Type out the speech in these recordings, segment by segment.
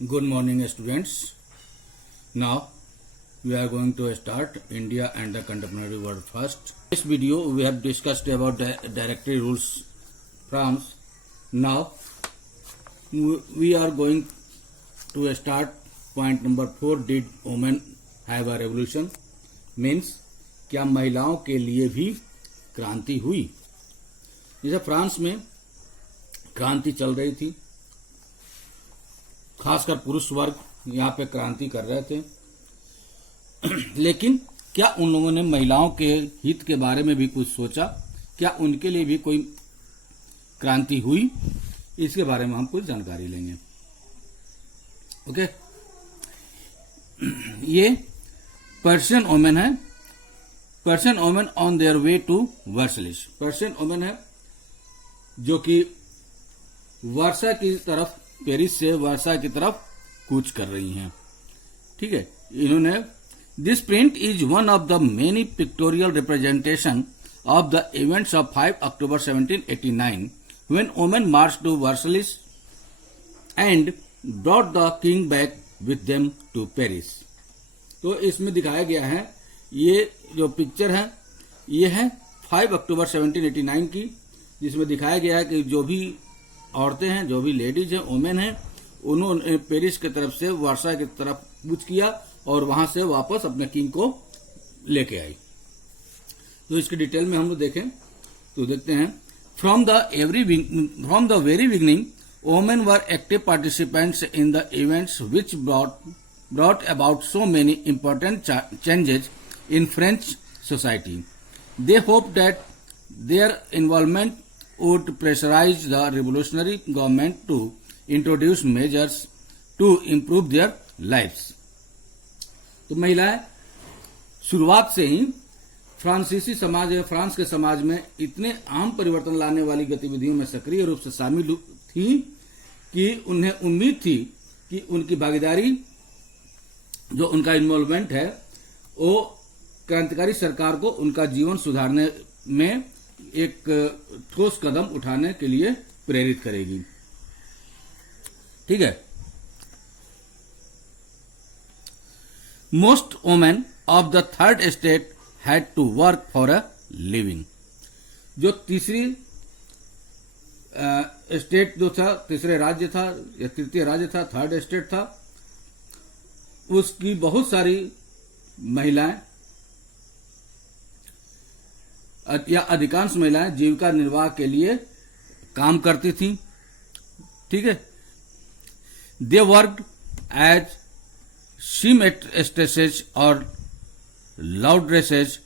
Good morning, students. Now we are going to start India and the contemporary world first. This video we have discussed about the directory rules France. Now we are going to start point number 4. Did women have a revolution? Means क्या महिलाओं के लिए भी क्रांति हुई? जैसे France में क्रांति चल रही थी, खासकर पुरुष वर्ग यहाँ पे क्रांति कर रहे थे, लेकिन क्या उन लोगों ने महिलाओं के हित के बारे में भी कुछ सोचा? क्या उनके लिए भी कोई क्रांति हुई? इसके बारे में हम कुछ जानकारी लेंगे। ओके, ये पर्शियन वोमेन है। Parisian women on their way to Versailles. Parisian women है जो कि वर्षा की तरफ, पेरिस से वर्षा की तरफ कूच कर रही हैं। ठीक है, इन्होंने this print is one of the many pictorial representation of the events of 5 October 1789 when women march to Versailles and brought the king back with them to Paris. तो इसमें दिखाया गया है, ये जो पिक्चर है ये है 5 अक्टूबर 1789 की, जिसमें दिखाया गया है कि जो भी औरतें हैं, जो भी लेडीज हैं, वोमेन हैं, उन्होंने पेरिस की तरफ से वर्षा की तरफ कूच किया और वहां से वापस अपने किंग को लेके आई। तो इसकी डिटेल में हम लोग देखें तो देखते हैं, from the very beginning women were active participants in the events which brought about so many important changes in French society. They hoped that their involvement would pressurize the revolutionary government to introduce measures to improve their lives. तो महिलाएं शुरुआत से ही फ्रांसीसी समाज या France के समाज में इतने आम परिवर्तन लाने वाली गतिविधियों में सक्रिय रूप से शामिल थी कि उन्हें उम्मीद थी कि उनकी भागीदारी, जो उनका इन्वॉल्वमेंट है, वो क्रांतिकारी सरकार को उनका जीवन सुधारने में एक ठोस कदम उठाने के लिए प्रेरित करेगी। ठीक है, most women of the third estate had to work for a living. जो तीसरी स्टेट जो था, तीसरे राज्य था या तृतीय राज्य था, थर्ड स्टेट था, उसकी बहुत सारी महिलाएं या अधिकांश महिलाएं जीविका निर्वाह के लिए काम करती थी। ठीक है, they worked as seamstresses or laundresses,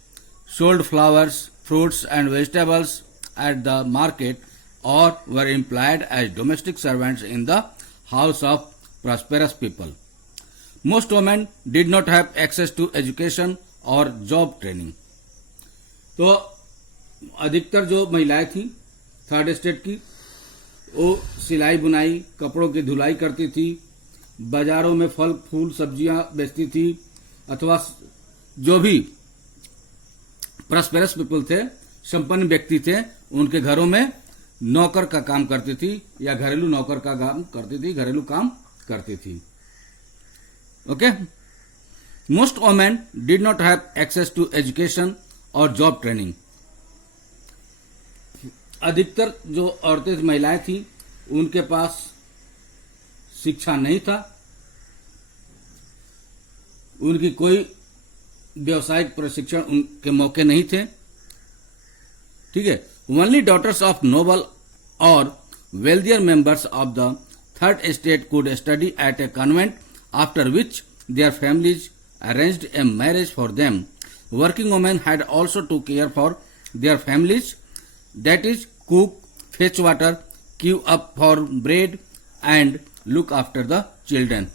sold flowers, fruits and vegetables at the market or were employed as domestic servants in the house of prosperous people. Most women did not have access to education or job training. तो अधिकतर जो महिलाएं थी third state की, वो सिलाई बुनाई, कपड़ों की धुलाई करती थी, बाजारों में फल फूल सब्जियां बेचती थी, अथवा जो भी प्रॉस्पेरस पीपल थे, संपन्न व्यक्ति थे, उनके घरों में नौकर का काम करती थी या घरेलू नौकर का काम करती थी, घरेलू काम करती थी। Okay, most women did not have access to education or job training. अधिकतर जो औरतें महिलाएं थी उनके पास शिक्षा नहीं था, उनकी कोई व्यवसायिक प्रशिक्षण उनके मौके नहीं थे। ठीक है, ओनली डॉटर्स ऑफ नोबल और wealthier members of the third state could study eight A convent, after which their families arranged a marriage for them. Working women had also to care for their families, that is, cook, fetch water, queue up for bread, and look after the children.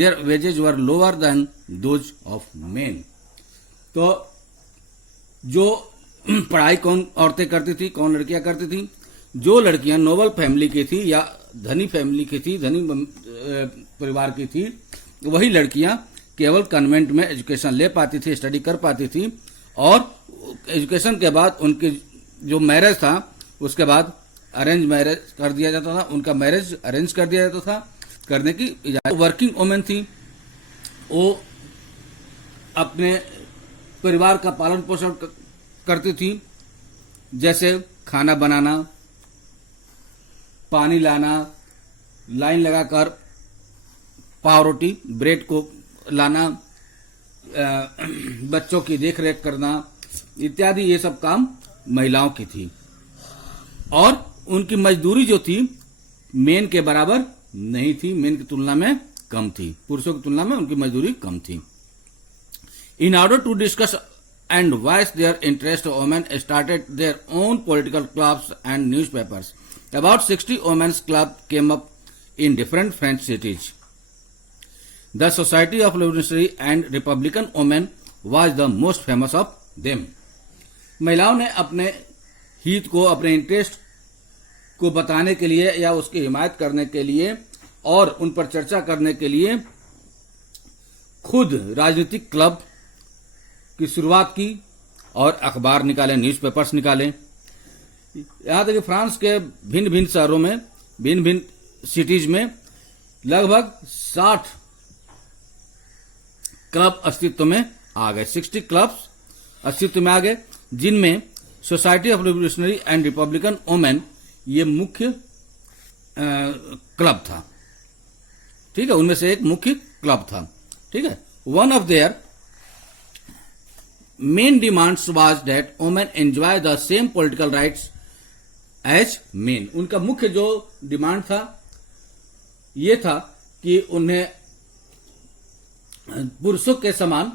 Their wages were lower than those of men. तो जो पढ़ाई कौन औरतें करती थी, कौन लड़कियां करती थी? जो लड़कियां नोबल फैमिली की थी या धनी फैमिली की थी, धनी परिवार की थी, वही लड़कियां केवल कन्वेंट में एजुकेशन ले पाती थी, स्टडी कर पाती थी, और एजुकेशन के बाद उनकी जो मैरिज था उसके बाद अरेंज मैरिज कर दिया जाता था, उनका मैरिज अरेंज कर दिया जाता था, करने की इजाजत। वर्किंग वुमेन थी, वो अपने परिवार का पालन पोषण करती थी, जैसे खाना बनाना, पानी लाना, लाइन लगाकर पाव रोटी ब्रेड को लाना, बच्चों की देखरेख करना इत्यादि, ये सब काम महिलाओं की थी। और उनकी मजदूरी जो थी मेन के बराबर नहीं थी, मेन की तुलना में कम थी, पुरुषों की तुलना में उनकी मजदूरी कम थी। In order to discuss and voice their interest, women started their own political clubs and newspapers. About 60 women's clubs came up in different French cities. The Society of Revolutionary and Republican Women was the most famous of them. महिलाओं ने अपने हित को, अपने interest को बताने के लिए या उसकी हिमायत करने के लिए और उन पर चर्चा करने के लिए खुद राजनीतिक क्लब की शुरुआत की और अखबार निकाले, न्यूज़पेपर्स निकाले। यहां तक कि फ्रांस के भिन्न भिन्न शहरों में, भिन्न भिन्न सिटीज में लगभग 60 क्लब अस्तित्व में आ गए, 60 क्लब्स अस्तित्व में आ गए, जिनमें society of revolutionary and Republican women ये मुख्य क्लब था। ठीक है, उनमें से एक मुख्य क्लब था। ठीक है, one of their main demands was that women enjoy the same political rights as men. उनका मुख्य जो डिमांड था ये था कि उन्हें पुरुषों के समान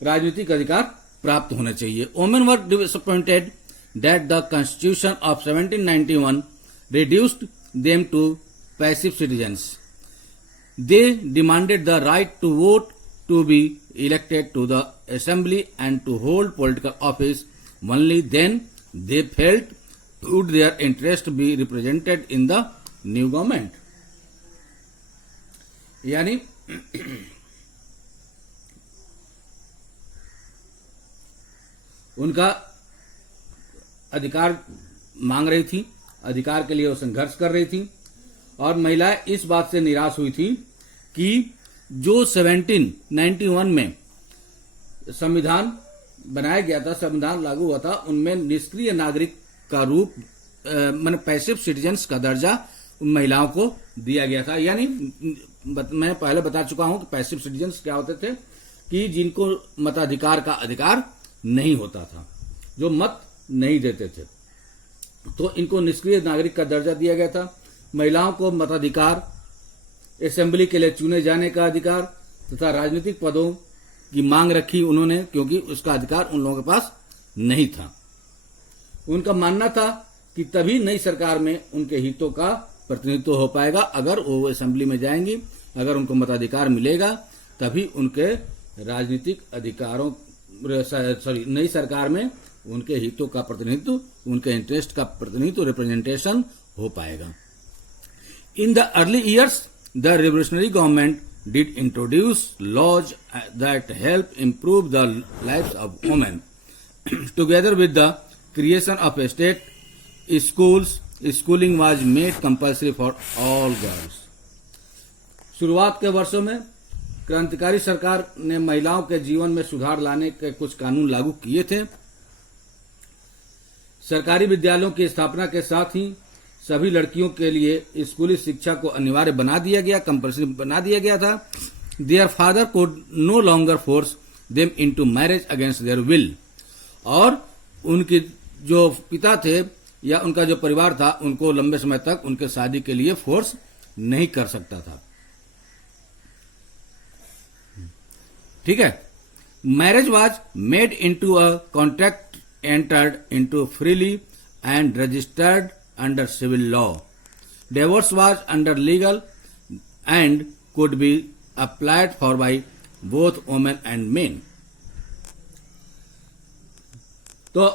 राजनीतिक अधिकार प्राप्त होने चाहिए। Women were disappointed that the Constitution of 1791 reduced them to passive citizens. They demanded the right to vote, to be elected to the assembly and to hold political office. Only then they felt would their interest be represented in the new government. यानी उनका अधिकार मांग रही थी, अधिकार के लिए वो संघर्ष कर रही थी, और महिलाएं इस बात से निराश हुई थी कि जो 1791 में संविधान बनाया गया था, संविधान लागू हुआ था, उनमें निष्क्रिय नागरिक का रूप माने पैसिव सिटीजन्स का दर्जा उन महिलाओं को दिया गया था। यानी मैं पहले बता चुका हूं कि पैसिव सिटीजन्स क्या होते थे कि जिनको मताधिकार का अधिकार नहीं होता था, जो मत नहीं देते थे, तो इनको निष्क्रिय नागरिक का दर्जा दिया गया था। महिलाओं को मताधिकार, असेंबली के लिए चुने जाने का अधिकार तथा राजनीतिक पदों की मांग रखी उन्होंने, क्योंकि उसका अधिकार उन लोगों के पास नहीं था। उनका मानना था कि तभी नई सरकार में उनके हितों का प्रतिनिधित्व हो पाएगा, अगर वो असेंबली में जाएंगी, अगर उनको मताधिकार मिलेगा, तभी उनके राजनीतिक अधिकारों नई सरकार में उनके हितों का प्रतिनिधित्व, उनके इंटरेस्ट का प्रतिनिधित्व, रिप्रेजेंटेशन हो पाएगा। In the early years the revolutionary government did introduce laws that help improve the lives of women. Together with the creation of state schools, schooling was made compulsory for all girls. शुरुआत के वर्षों में क्रांतिकारी सरकार ने महिलाओं के जीवन में सुधार लाने के कुछ कानून लागू किए थे। सरकारी विद्यालयों की स्थापना के साथ ही सभी लड़कियों के लिए स्कूली शिक्षा को अनिवार्य बना दिया गया, कंपल्सरी बना दिया गया था। Their father could no longer force them into marriage against their will, और उनके जो पिता थे या उनका जो परिवार था, उनको लंबे समय तक उनके शादी के लिए फोर्स नहीं कर सकता था। ठीक है, marriage was made into a contract entered into freely and registered under civil law. Divorce was under legal and could be applied for by both women and men. तो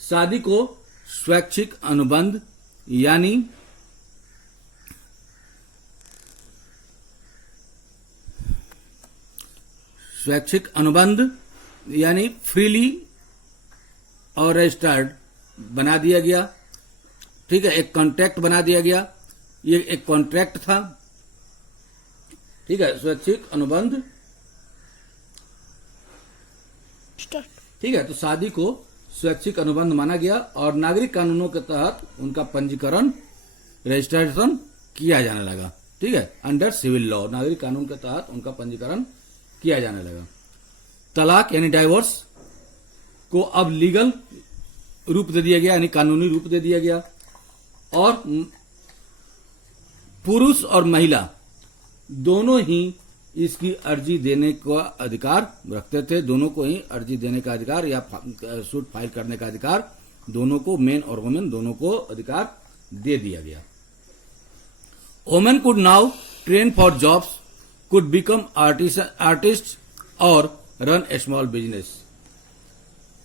शादी को स्वैच्छिक अनुबंध यानी फ्रीली और रजिस्टर्ड बना दिया गया, ठीक है, एक कॉन्ट्रैक्ट बना दिया गया, ये एक कॉन्ट्रैक्ट था, ठीक है, स्वैच्छिक अनुबंध, ठीक है। तो शादी को स्वैच्छिक अनुबंध माना गया और नागरिक कानूनों के तहत उनका पंजीकरण, रजिस्ट्रेशन किया जाने लगा, ठीक है, अंडर सिविल लॉ, नागरिक कानून के तहत उनका पंजीकरण किया जाने लगा। तलाक यानी डाइवोर्स को अब लीगल रूप दे दिया गया, यानी कानूनी रूप दे दिया गया, और पुरुष और महिला दोनों ही इसकी अर्जी देने का अधिकार रखते थे, दोनों को ही अर्जी देने का अधिकार या सूट फाइल करने का अधिकार, दोनों को, मेन और वुमेन दोनों को अधिकार दे दिया गया। Women could now train for jobs, could become artist और रन ए स्मॉल बिजनेस।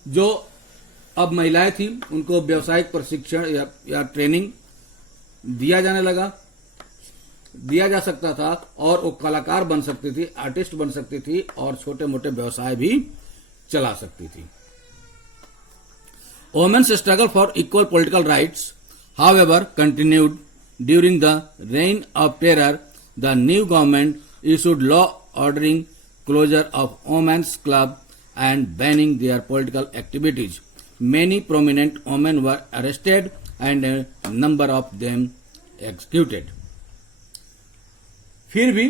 जो अब महिलाएं थी उनको व्यवसायिक प्रशिक्षण या ट्रेनिंग दिया जा सकता था और वो कलाकार बन सकती थी, आर्टिस्ट बन सकती थी और छोटे मोटे व्यवसाय भी चला सकती थी। Women's struggle for equal political rights however continued during the reign of terror. The new government issued law ordering closure of women's club and banning their political activities. Many prominent women were arrested and a number of them executed. फिर भी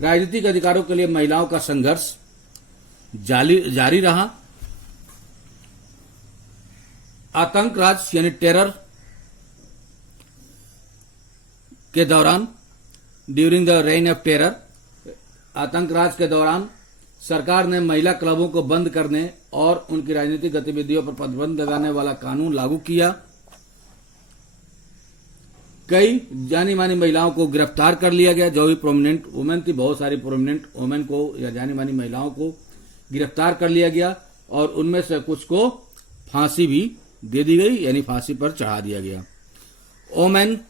राजनीतिक अधिकारों के लिए महिलाओं का संघर्ष जारी रहा। आतंक राज यानी टेरर के दौरान, during the reign of terror, आतंक राज के दौरान सरकार ने महिला क्लबों को बंद करने और उनकी राजनीतिक गतिविधियों पर प्रतिबंध लगाने वाला कानून लागू किया। कई जानी मानी महिलाओं को गिरफ्तार कर लिया गया, जो भी प्रोमिनेंट वुमेन थी, बहुत सारी प्रोमिनेंट वुमेन को या जानी मानी महिलाओं को गिरफ्तार कर लिया गया और उनमें से कुछ को फांसी भी दे दी गई, यानी फांसी पर चढ़ा दिया गया। Women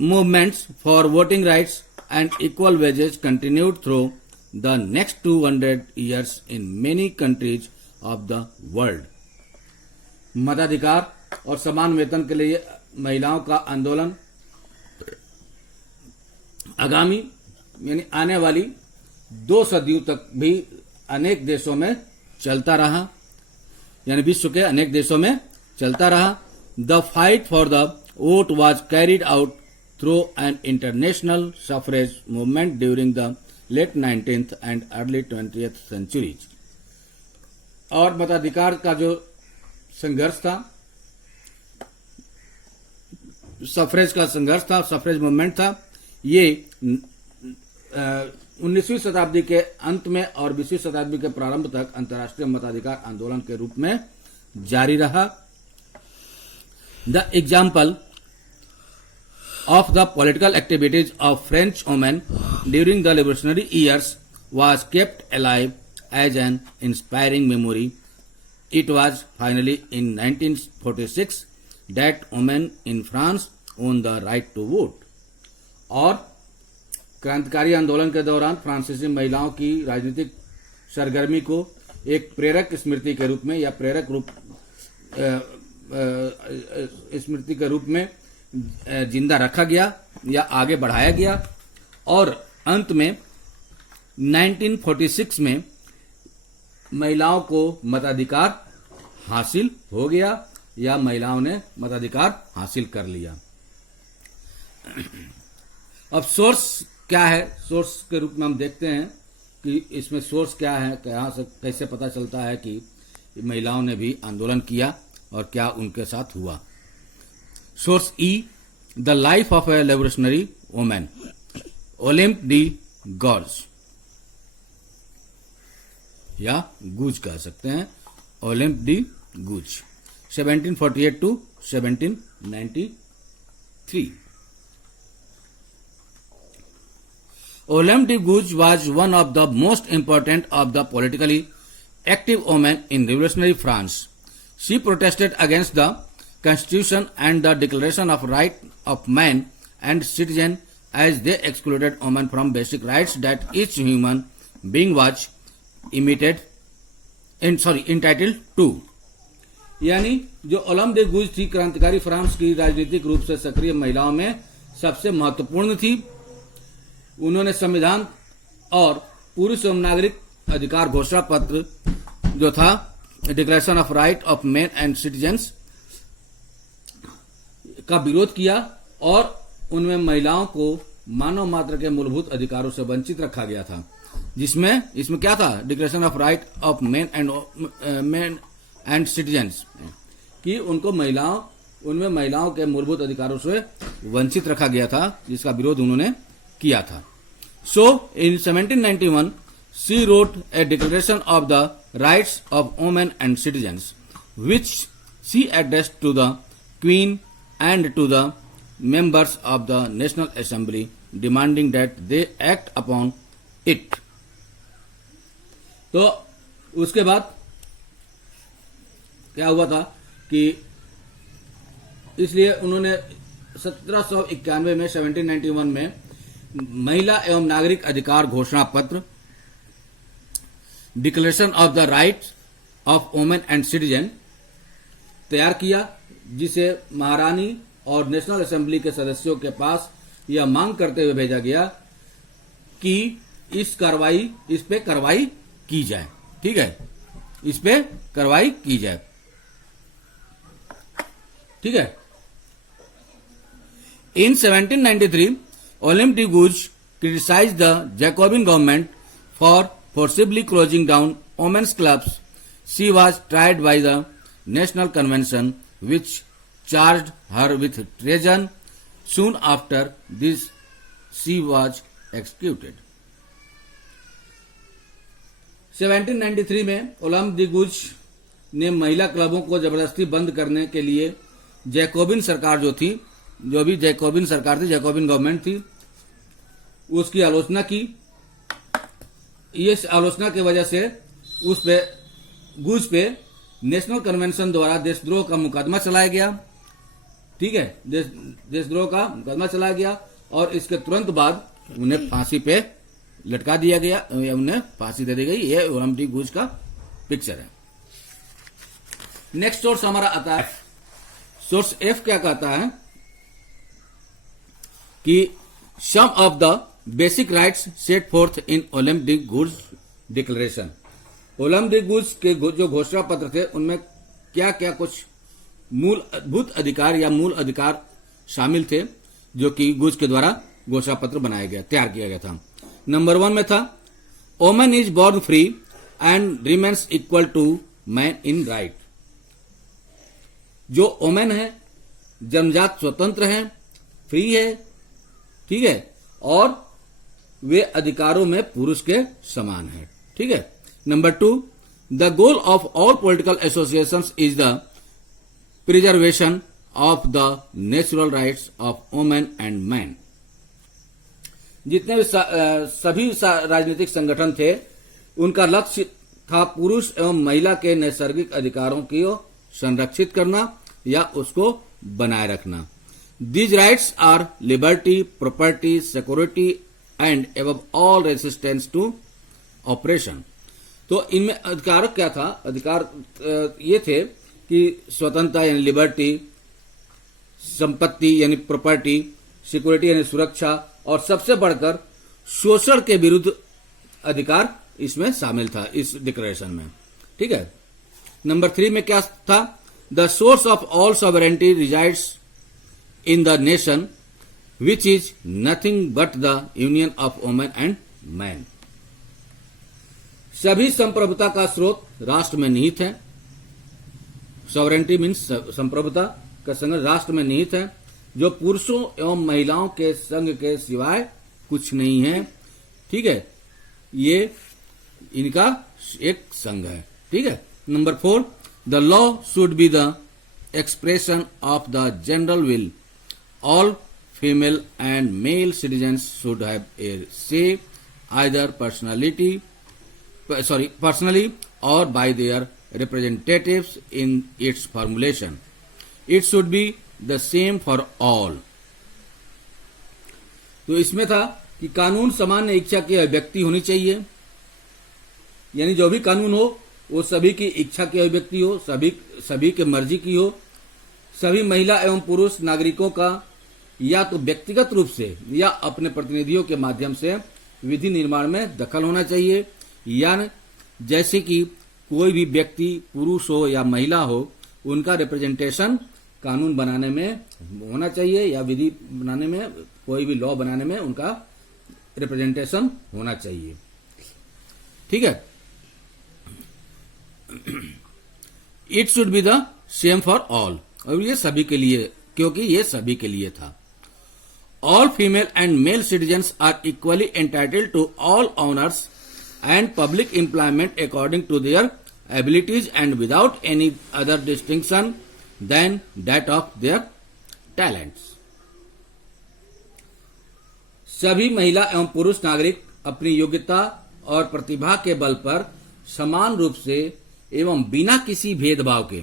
movements for voting rights and equal wages continued through the next 200 years in many countries of the world. मताधिकार और समान वेतन के लिए महिलाओं का आंदोलन आगामी यानी आने वाली 2 सदियों तक भी अनेक देशों में चलता रहा, यानी विश्व के अनेक देशों में चलता रहा। The fight for the vote was carried out through an international suffrage movement during the late 19th and early 20th centuries. और मताधिकार का जो संघर्ष था, सफरेज का संघर्ष था, सफरेज मूवमेंट था, ये 19वीं शताब्दी के अंत में और 20वीं शताब्दी के प्रारंभ तक अंतर्राष्ट्रीय मताधिकार आंदोलन के रूप में जारी रहा। The example of the political activities of French women during the revolutionary years was kept alive as an inspiring memory. It was finally in 1946 that women in France won the right to vote. और क्रांतिकारी आंदोलन के दौरान फ्रांसीसी महिलाओं की राजनीतिक सरगर्मी को एक प्रेरक स्मृति के रूप में या प्रेरक रूप स्मृति के रूप में जिंदा रखा गया या आगे बढ़ाया गया और अंत में 1946 में महिलाओं को मताधिकार हासिल हो गया या महिलाओं ने मताधिकार हासिल कर लिया। अब सोर्स क्या है, सोर्स के रूप में हम देखते हैं कि इसमें सोर्स क्या है, कहां से कैसे पता चलता है कि महिलाओं ने भी आंदोलन किया और क्या उनके साथ हुआ। Source E, the life of A revolutionary women, Olymp D gorge या गूज कह सकते हैं, Olymp D goose, 1748 to 1793. Olympe de Gouges was one of the most important of the politically active women in revolutionary France. She protested against the Constitution and the Declaration of Rights of Man and Citizen as they excluded women from basic rights that each human being was entitled to. यानी जो Olam दे गुज थी क्रांतिकारी France की राजनीतिक रूप से सक्रिय महिलाओं में सबसे महत्वपूर्ण थी। उन्होंने संविधान और पुरुष एवं नागरिक अधिकार घोषणा पत्र जो था declaration of right of main and citizens का विरोध किया और उनमें महिलाओं को मानव मात्र के मूलभूत अधिकारों से वंचित रखा गया था, जिसमें इसमें क्या था, declaration of right of main and citizens, कि उनको उनमें महिलाओं के मूलभूत अधिकारों से वंचित रखा गया था, जिसका विरोध उन्होंने किया था। So in 1791 she wrote a declaration of the rights of women and citizens which she addressed to the queen and to the members of the National Assembly, demanding that they act upon it. तो उसके बाद क्या हुआ था कि इसलिए उन्होंने 1791 में 1791 में महिला एवं नागरिक अधिकार घोषणा पत्र declaration of the rights of women and citizen तैयार किया, जिसे महारानी और नेशनल असेंबली के सदस्यों के पास यह मांग करते हुए भेजा गया कि इस पे कार्रवाई की जाए। ठीक है, इस पे कार्रवाई की जाए। ठीक है। In 1793 Olympe de Gouges criticised the Jacobin government for forcibly closing down women's clubs. She was tried by the National Convention which charged her with treason. Soon after this, she was executed. 1793 में Olam दी गुज ने महिला क्लबों को जबरदस्ती बंद करने के लिए जैकोबिन सरकार जो भी जैकोबिन सरकार थी, जैकोबिन गवर्नमेंट थी, उसकी आलोचना की। इस आलोचना की वजह से गुज पे नेशनल कन्वेंशन द्वारा देशद्रोह का मुकदमा चलाया गया। ठीक है, देशद्रोह का मुकदमा चलाया गया और इसके तुरंत बाद उन्हें फांसी पे लटका दिया गया, उन्हें फांसी दे दी गई। ये ओलम डी गुज का पिक्चर है। नेक्स्ट सोर्स हमारा आता है, सोर्स एफ क्या कहता है कि some of the basic rights set forth in Olympe de Gouges declaration. Olympe de Gouges के जो घोषणा पत्र थे उनमें क्या क्या कुछ मूलभूत अधिकार या मूल अधिकार शामिल थे, जो कि गुज के द्वारा घोषणा पत्र तैयार किया गया था। नंबर 1 में था, woman is born free and remains equal to man in right. जो वुमेन है जन्मजात स्वतंत्र है, फ्री है, ठीक है, और वे अधिकारों में पुरुष के समान है। ठीक है। Number 2, the goal of all political associations is the preservation of the natural rights of women and men. जितने भी सभी राजनीतिक संगठन थे, उनका लक्ष्य था पुरुष एवं महिला के नैसर्गिक अधिकारों को संरक्षित करना या उसको बनाए रखना। These rights are liberty, property, security and above all resistance to oppression. तो इनमें अधिकार क्या था? अधिकार ये थे कि स्वतंत्रता यानी लिबर्टी, संपत्ति यानी प्रॉपर्टी, सिक्योरिटी यानी सुरक्षा, और सबसे बढ़कर शोषण के विरुद्ध अधिकार इसमें शामिल था इस डिक्लेरेशन में। ठीक है। नंबर 3 में क्या था? The source of all sovereignty resides in the nation which is nothing but the union of women and man. सभी संप्रभुता का स्रोत राष्ट्र में निहित है। सॉवरेंटी मीन्स संप्रभुता का संघ राष्ट्र में निहित है, जो पुरुषों एवं महिलाओं के संघ के सिवाय कुछ नहीं है। ठीक है, ये इनका एक संघ है। ठीक है। Number 4, the law should be the expression of the general will. All female and male citizens should have a say either personally or by their representatives in its formulation. It should be the same for all. तो इसमें था कि कानून सामान्य इच्छा की अभिव्यक्ति होनी चाहिए, यानी जो भी कानून हो वो सभी की इच्छा की अभिव्यक्ति हो, सभी के मर्जी की हो, सभी महिला एवं पुरुष नागरिकों का या तो व्यक्तिगत रूप से या अपने प्रतिनिधियों के माध्यम से विधि निर्माण में दखल होना चाहिए, या जैसे कि कोई भी व्यक्ति पुरुष हो या महिला हो, उनका रिप्रेजेंटेशन कानून बनाने में होना चाहिए या विधि बनाने में, कोई भी लॉ बनाने में उनका रिप्रेजेंटेशन होना चाहिए। ठीक है, it should be the same for all, और ये सभी के लिए, क्योंकि ये सभी के लिए था। All female and male citizens are equally entitled to all honours and public employment according to their abilities and without any other distinction than that of their talents. सभी महिला एवं पुरुष नागरिक अपनी योग्यता और प्रतिभा के बल पर समान रूप से एवं बिना किसी भेदभाव के,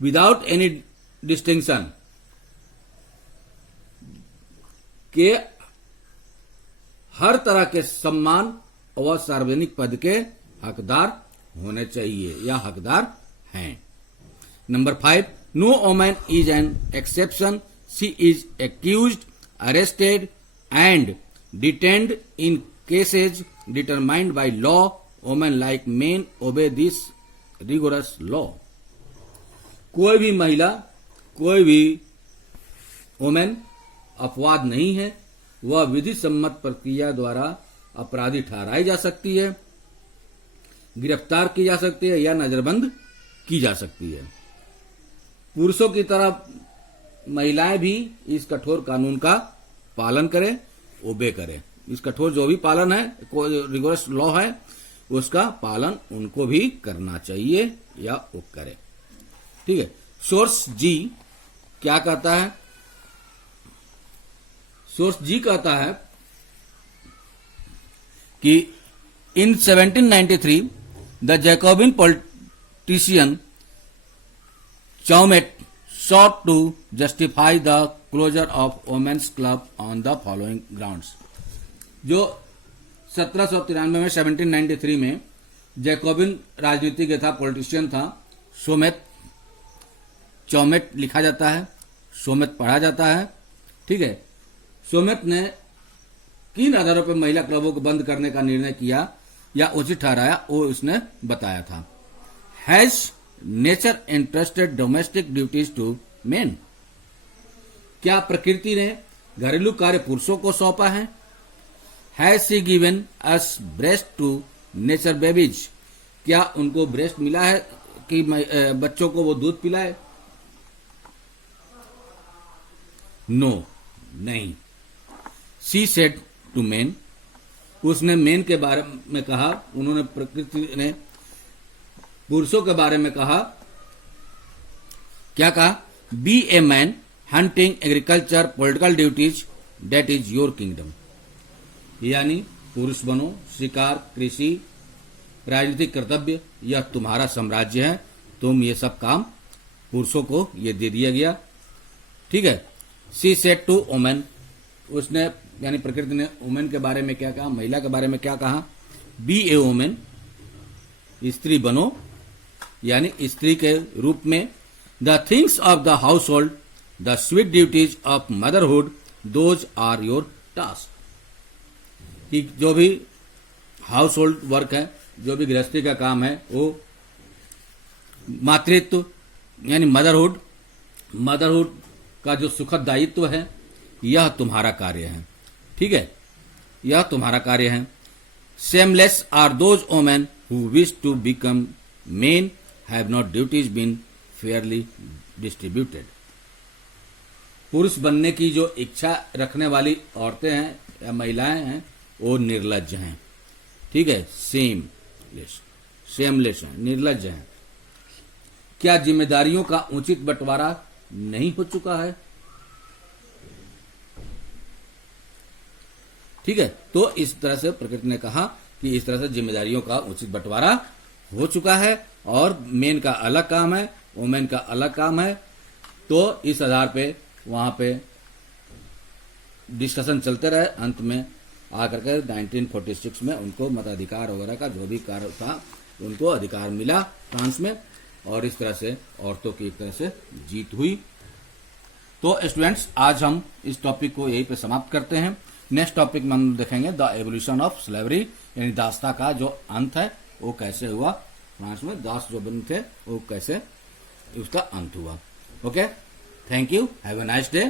विदाउट एनी डिस्टिंक्शन के, हर तरह के सम्मान व सार्वजनिक पद के हकदार होने चाहिए या हकदार हैं। Number 5, no woman is an exception, she is accused, arrested and detained in cases determined by law. Women like men obey this rigorous law. कोई भी महिला, कोई भी वुमेन अपवाद नहीं है, वह विधि सम्मत प्रक्रिया द्वारा अपराधी ठहराई जा सकती है, गिरफ्तार की जा सकती है या नजरबंद की जा सकती है। पुरुषों की तरह महिलाएं भी इस कठोर कानून का पालन करें, ओबे करें। इस कठोर जो भी पालन है, रिगोरस लॉ है, उसका पालन उनको भी करना चाहिए या वो करें। ठीक है, सोर्स जी क्या कहता है? सोर्स जी कहता है कि in 1793 the Jacobin politician Chaumette sought to justify the closure of women's club on the following grounds। जो 1793 में 1793 में जैकोबिन राजनीतिज्ञ था, पॉलिटिशियन था, सोमेत, चौमेट लिखा जाता है, सोमेत पढ़ा जाता है। ठीक है, सोमेत ने किन आधारों पर महिला क्लबों को बंद करने का निर्णय किया या उचित ठहराया, वो उसने बताया था। Has nature entrusted domestic duties to men, क्या प्रकृति ने घरेलू कार्य पुरुषों को सौंपा है? Has she given us breast to nurture babies, क्या उनको ब्रेस्ट मिला है कि बच्चों को वो दूध पिलाए? नो, नहीं। शी सेड टू मेन, उसने मेन के बारे में कहा, उन्होंने, प्रकृति ने पुरुषों के बारे में कहा, क्या कहा? Be a man, hunting, agriculture, political duties, that is your kingdom. यानी पुरुष बनो, शिकार, कृषि, राजनीतिक कर्तव्य, यह तुम्हारा साम्राज्य है, तुम ये सब काम पुरुषों को ये दे दिया गया। ठीक है, सी सेड टू वुमेन, उसने यानी प्रकृति ने वुमेन के बारे में क्या कहा, महिला के बारे में क्या कहा? बी ए वुमेन, स्त्री बनो, यानी स्त्री के रूप में। The things of the household, the sweet duties of motherhood, those are your task. जो भी हाउस होल्ड वर्क है, जो भी गृहस्थी का काम है, वो मातृत्व यानी मदरहुड का जो सुखद दायित्व है, यह तुम्हारा कार्य है। ठीक है, यह तुम्हारा कार्य है। Shameless are those women who wish to become men, have not duties been fairly distributed. पुरुष बनने की जो इच्छा रखने वाली औरतें हैं या महिलाएं हैं, वो निर्लज्ज हैं। ठीक है, सेमलेस हैं, निर्लज्ज हैं। क्या जिम्मेदारियों का उचित बंटवारा नहीं हो चुका है? ठीक है, तो इस तरह से प्रकृति ने कहा कि इस तरह से जिम्मेदारियों का उचित बंटवारा हो चुका है और मेन का अलग काम है, वुमेन का अलग काम है। तो इस आधार पे वहां पे डिस्कशन चलते रहे, अंत में आकर के 1946 में उनको मताधिकार वगैरह का जो भी कार्य था उनको अधिकार मिला फ्रांस में, और इस तरह से औरतों की एक तरह से जीत हुई। तो स्टूडेंट्स, आज हम इस टॉपिक को यहीं पे समाप्त करते हैं। नेक्स्ट टॉपिक में हम देखेंगे द एवोल्यूशन ऑफ स्लेवरी, यानी दासता का जो अंत है वो कैसे हुआ, फ्रांस में दास जो बंद थे वो कैसे उसका अंत हुआ। Okay, thank you, have a nice day.